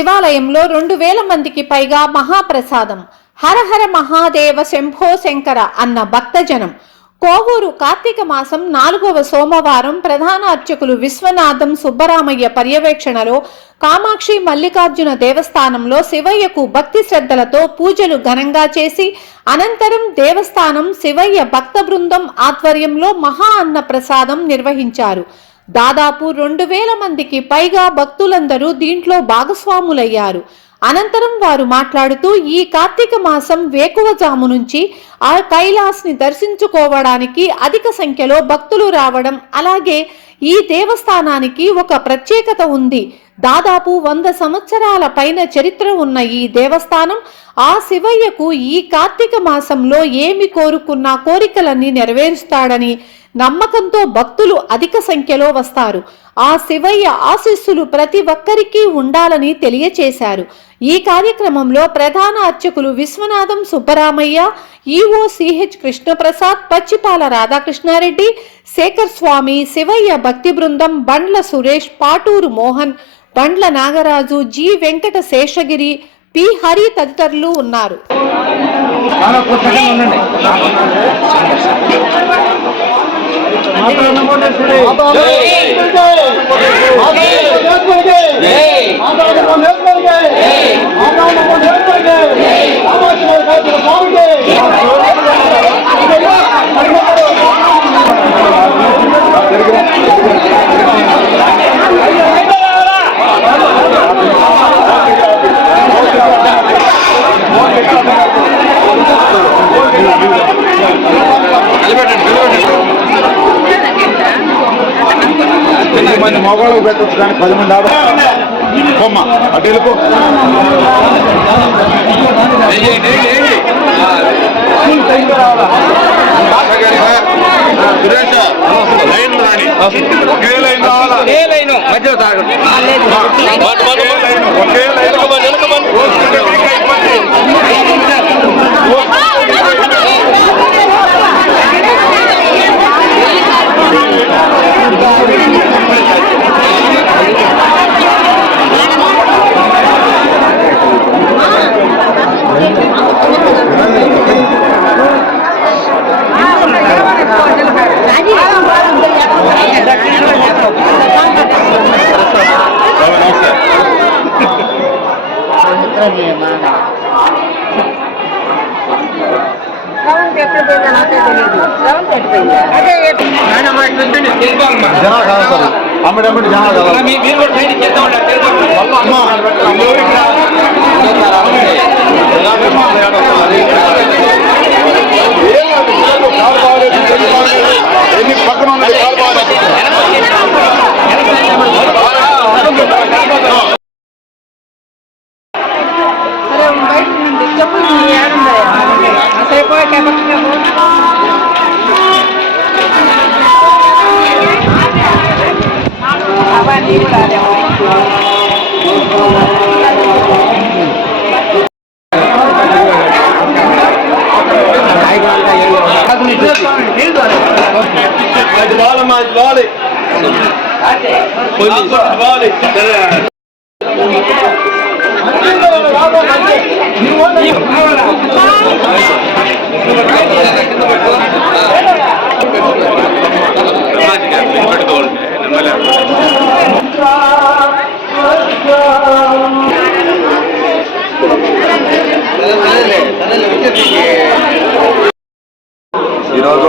శివాలయంలో 2000 మందికి పైగా మహాప్రసాదం. హరహర మహాదేవ శంభో శంకర అన్న భక్తజనం. కోవూరు కార్తీక మాసం 4వ సోమవారం ప్రధాన అర్చకులు విశ్వనాథం సుబ్బరామయ్య పర్యవేక్షణలో కామాక్షి మల్లికార్జున దేవస్థానంలో శివయ్యకు భక్తి శ్రద్ధలతో పూజలు ఘనంగా చేసి అనంతరం దేవస్థానం శివయ్య భక్త బృందం ఆధ్వర్యంలో మహా అన్న ప్రసాదం నిర్వహించారు. దాదాపు 2000 మందికి పైగా భక్తులందరూ దీంట్లో భాగస్వాములయ్యారు. అనంతరం వారు మాట్లాడుతూ ఈ కార్తీక మాసం వేకువజాము నుంచి ఆ కైలాస్ని దర్శించుకోవడానికి అధిక సంఖ్యలో భక్తులు రావడం, అలాగే ఈ దేవస్థానానికి ఒక ప్రత్యేకత ఉంది. దాదాపు 100 సంవత్సరాల పైన చరిత్ర ఉన్న ఈ దేవస్థానం ఆ శివయ్యకు ఈ కార్తీక మాసంలో ఏమి కోరుకున్నా కోరికలన్నీ నెరవేరుస్తాడని నమ్మకంతో భక్తులు అధిక సంఖ్యలో వస్తారు. ఆ శివయ్య ఆశీస్సులు ప్రతి ఒక్కరికి ఉండాలని తెలియచేశారు. ఈ కార్యక్రమంలో ప్రధాన అర్చకులు విశ్వనాథం సుబ్బరామయ్య, ఈఓ సిహెచ్ కృష్ణప్రసాద్, పచ్చిపాల రాధాకృష్ణారెడ్డి, శేఖర్ స్వామి, శివయ్య భక్తి బృందం, బండ్ల సురేష్, పాటూరు మోహన్, బండ్ల నాగరాజు, జి వెంకట శేషగిరి, పి హరి తదితరులు ఉన్నారు. మంది మొగోళ్ళకు పెట్టచ్చు కానీ 10 మంది ఆడమ్మ అటు వెళ్ళిపో. సురేష లైన్ రాని ఒకే లైన్ రావాలా, మధ్యలో తాగండి. ఒకే లైన్ అమ్మడమ్మడి జనాలు ఎన్ని పక్కన ఉన్నది ఈరోజు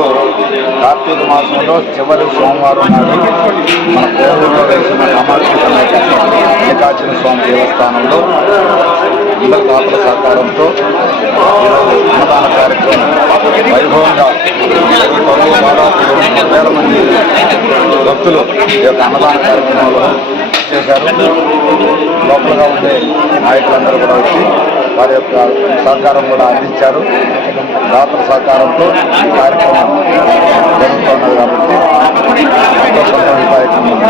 కార్తీక మాసంలో చివరి సోమవారం నాడు మన కోవూరులో వెలిసిన కామాక్షి మల్లికార్జున స్వామి దేవస్థానంలో అందరి పాత్ర సహకారంతో ఈరోజు అన్నదాన కార్యక్రమం వైభవంగా దాదాపు 200,000 మంది భక్తులు ఈ యొక్క అన్నదాన కార్యక్రమంలో చేశారు. లోపలగా ఉండే నాయకులందరూ కూడా వచ్చి వారి యొక్క సహకారం కూడా అందించారు. దాతల సహకారంతో ఈ కార్యక్రమం జరుగుతున్నది కాబట్టి ఎంతో సంతోషదాయకంగా